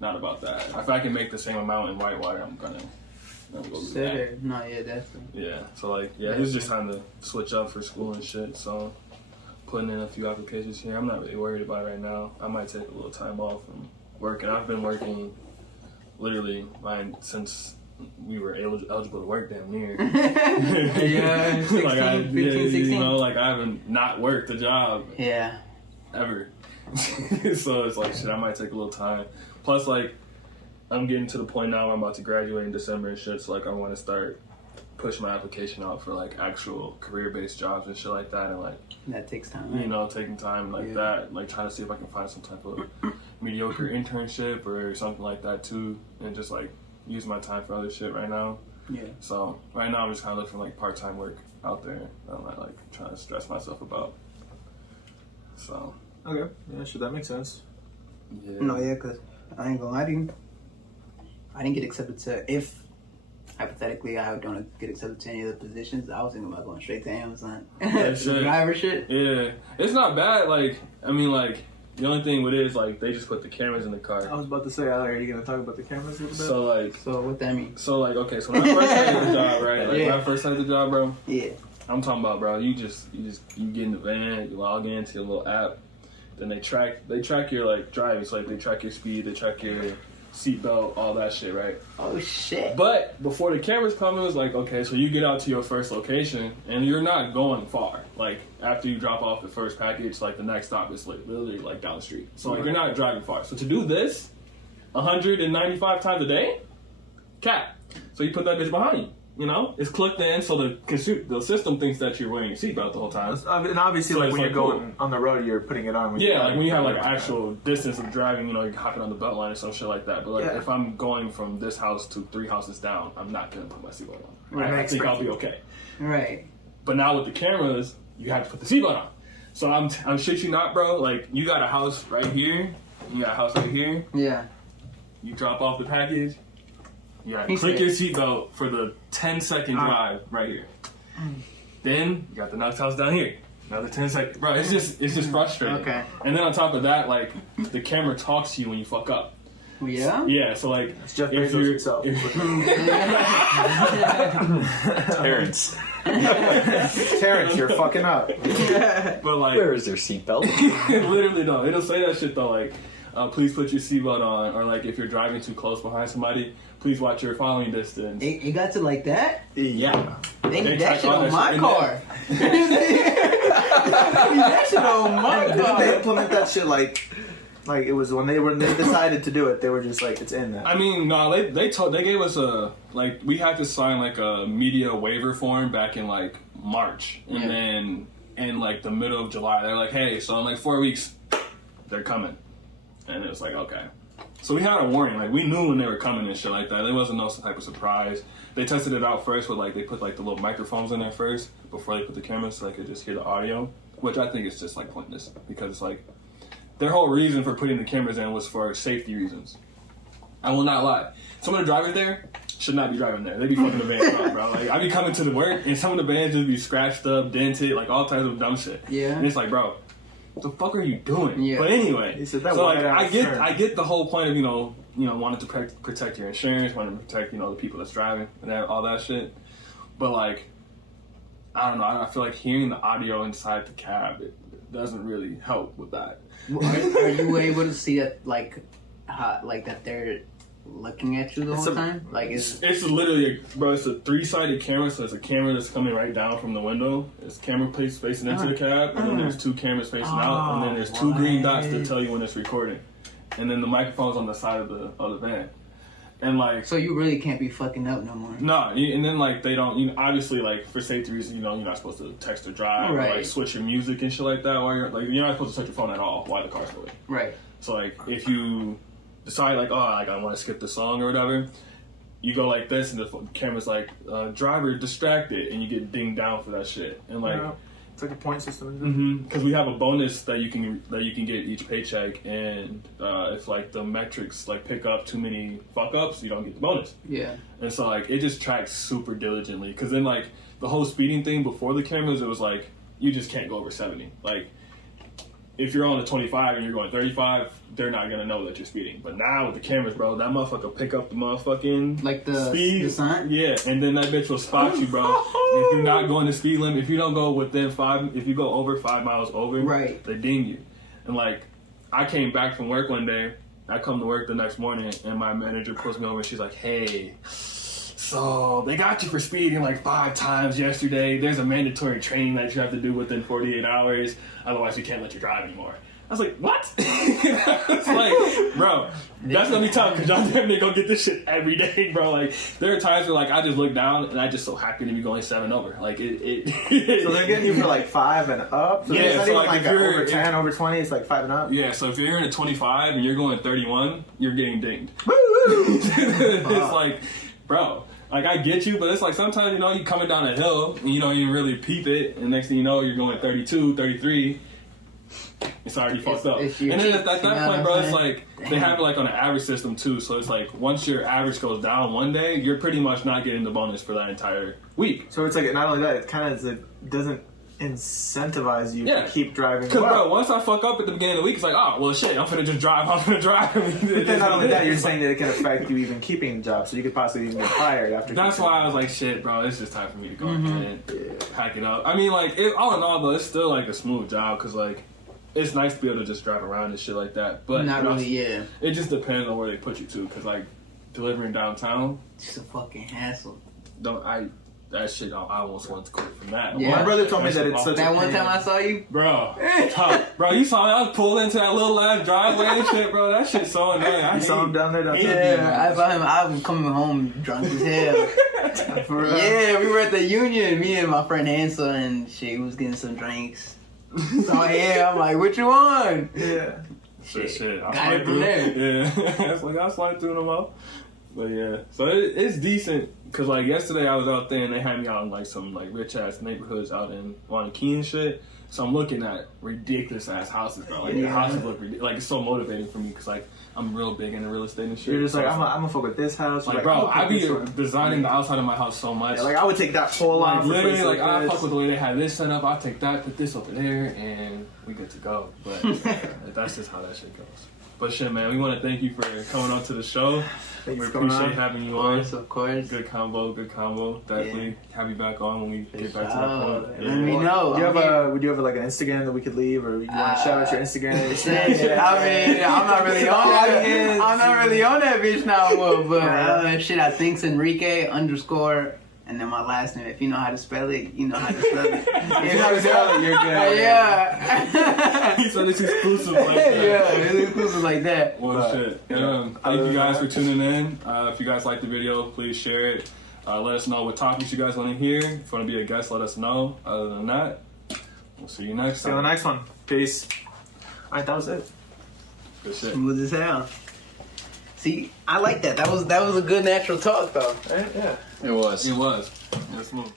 about that. If I can make the same amount in Whitewater, I'm gonna go do that. No, yeah, definitely. Yeah, so like, it was just time to switch up for school and shit. So putting in a few applications here. I'm not really worried about it right now. I might take a little time off from working. I've been working literally since we were eligible to work damn near. Yeah, 16, like 15, 16. You know, like I haven't not worked a job. Yeah. Ever. So it's like, shit, I might take a little time. Plus, like, I'm getting to the point now where I'm about to graduate in December and shit, so like I want to start pushing my application out for like actual career-based jobs and shit like that, and like that takes time, right? You know, taking time like that, like trying to see if I can find some type of mediocre internship or something like that too, and just like use my time for other shit right now. Yeah. So right now I'm just kind of looking for like part-time work out there. I'm not like trying to stress myself about. So. Okay. Yeah, sure, that makes sense. Yeah. No, yeah, because I ain't gonna lie to you. I didn't get accepted to, if hypothetically I don't get accepted to any of the positions, I was thinking about going straight to Amazon. The driver shit. Yeah. It's not bad. Like, I mean, like, the only thing with it is, like, they just put the cameras in the car. I was about to say, are you going to talk about the cameras a little bit? So, like... So, what that mean? So, like, okay, so when I first started the job, right? Like, when I first started the job, bro. Yeah. I'm talking about, bro, you get in the van, you log into your little app, then they track your, like, driving. So, like, they track your speed, they track your seatbelt, all that shit, right? Oh, shit. But before the cameras come, it was like, okay, so you get out to your first location, and you're not going far. Like, after you drop off the first package, like, the next stop is, like, literally, like, down the street. So, like, you're not driving far. So, to do this 195 times a day, cap. So, you put that bitch behind you. You know, it's clicked in, so the system thinks that you're wearing your seatbelt the whole time. And obviously, so like when you're going on the road, you're putting it on. Yeah, like when you have like actual distance of driving, you know, you're hopping on the belt line or some shit like that. But like if I'm going from this house to 3 houses down, I'm not gonna put my seatbelt on. Right? I think I'll be okay. Right. But now with the cameras, you have to put the seatbelt on. So I'm shit you not, bro. Like you got a house right here, you got a house right here. Yeah. You drop off the package. Yeah, click your seatbelt for the 10-second drive right here. Then you got the next house down here. Another 10 seconds. Bro, it's just frustrating. Okay. And then on top of that, like the camera talks to you when you fuck up. Yeah? Yeah, so like it's Jeff Bezos himself. Terrence. Terrence, you're fucking up. But like, where is their seatbelt? Literally no. It'll say that shit though, like please put your seatbelt on, or like if you're driving too close behind somebody, please watch your following distance. It got to like that? Yeah. They need that shit on my car. That shit on my car. Didn't they implement that shit like it was when they decided to do it, they were just like, it's in there. I mean, no, they gave us we had to sign like a media waiver form back in like March, and then in like the middle of July, they're like, hey, so in like 4 weeks, they're coming. And it was like, okay. So we had a warning. Like, we knew when they were coming and shit like that. There wasn't no type of surprise. They tested it out first with, like, they put, like, the little microphones in there first before they put the cameras so they could just hear the audio, which I think is just, like, pointless because it's, like, their whole reason for putting the cameras in was for safety reasons. I will not lie. Some of the drivers there should not be driving there. They be fucking the vans up, bro. Like, I be coming to the work, and some of the vans just be scratched up, dented, like, all types of dumb shit. Yeah. And it's like, bro, what the fuck are you doing? Yeah. But anyway, so like I get the whole point of you know wanting to protect your insurance, wanting to protect the people that's driving and all that shit. But like, I don't know. I feel like hearing the audio inside the cab it doesn't really help with that. Are you able to see that like that they're looking at you the whole time? Like it's literally it's a 3-sided camera, so it's a camera that's coming right down from the window. It's camera facing into the cab, and then there's 2 cameras facing out, and then there's 2 green dots to tell you when it's recording, and then the microphone's on the side of the van, and like so you really can't be fucking up no more. No, and then like they don't obviously like for safety reasons you're not supposed to text or drive or like switch your music and shit like that while you're not supposed to touch your phone at all while the car's going. Right. So like if you decide like I want to skip the song or whatever, you go like this and the camera's like driver distracted and you get dinged down for that shit, and like It's like a point system. Because we have a bonus that you can get each paycheck, and if like the metrics like pick up too many fuck ups, you don't get the bonus. Yeah. And so like it just tracks super diligently. Because then like the whole speeding thing before the cameras, it was like you just can't go over 70. Like if you're on a 25 and you're going 35, they're not gonna know that you're speeding. But now with the cameras, bro, that motherfucker pick up the motherfucking like the speed. The sign? Yeah, and then that bitch will spot you, bro. If you're not going the speed limit, if you don't go within 5, if you go over 5 miles over, right, they ding you. And like, I came back from work one day. I come to work the next morning, and my manager pulls me over, and she's like, "Hey, so they got you for speeding like 5 times yesterday. There's a mandatory training that you have to do within 48 hours. Otherwise, we can't let you drive anymore." I was like, "What?" It's like, bro, that's gonna be tough because y'all damn near gonna get this shit every day, bro. Like, there are times where like I just look down and I just so happy to be going 7 over. Like it So they're getting you for like 5 and up. So yeah, it's not so even like like over 10, over 20. It's like 5 and up. Yeah, so if you're in a 25 and you're going 31, you're getting dinged. It's like, bro. Like, I get you, but it's like sometimes, you know, you coming down a hill and you don't even really peep it, and next thing you know, you're going 32, 33. It's already fucked up. And then at that point, bro, it's like, they have it like on an average system too, so it's like, once your average goes down one day, you're pretty much not getting the bonus for that entire week. So it's like, not only that, it kind of doesn't incentivize you to keep driving. Because, bro, once I fuck up at the beginning of the week, it's like, oh, well, shit, I'm finna just drive. But then not only that, you're saying that it can affect you even keeping the job, so you could possibly even get fired after. That's why I was like, shit, bro, it's just time for me to go ahead and pack it up. I mean, like, all in all, though, it's still like a smooth job, because, like, it's nice to be able to just drive around and shit like that. But not really, yeah. It just depends on where they put you to, because, like, delivering downtown, it's a fucking hassle. That shit, I almost wanted to quit from that. Yeah. My brother told me that it's such that a one pain. time I saw you, bro. Bro, you saw me. I was pulled into that little ass driveway and shit, bro. That shit's so annoying. You saw him down there. Yeah, I saw him. I was coming home drunk as hell. For real. Yeah, we were at the Union. Me and my friend Hansel and she was getting some drinks. So yeah, I'm like, "What you want?" Yeah. Shit. Got it from there. Yeah. It's like I slide through them out. But yeah, so it's decent. Cause like yesterday I was out there and they had me out in like some like rich ass neighborhoods out in Wanakee and shit. So I'm looking at ridiculous ass houses, bro. Like the houses look ridiculous. Like it's so motivating for me because like I'm real big into real estate and shit. You're just like I'm gonna fuck with this house. Like bro, I be designing the outside of my house so much. Yeah, like I would take that pole off. Literally, like I fuck with the way they have this set up. I'll take that, put this over there, and we good to go. But that's just how that shit goes. But shit, man, we want to thank you for coming on to the show. We appreciate having you on. Of course. Good combo. Definitely have you back on when we get back to that point. Let me know. Would you have like an Instagram that we could leave, or you want to shout out your Instagram? I mean, I'm not really on that. I'm not really on that bitch now, but shit, I think's Enrique _ and then my last name. If you know how to spell it, you know how to spell it. If you know how to spell it, you're good. Yeah. So it's exclusive like that. Yeah, it's exclusive like that. Well, shit. Thank you guys for tuning in. If you guys like the video, please share it. Let us know what topics you guys want to hear. If you want to be a guest, let us know. Other than that, we'll see you next time. See you on the next one. Peace. All right, that was it. Good shit. Smooth as hell. See, I like that. That was a good natural talk, though. Right? Yeah. It was. It was. Smooth.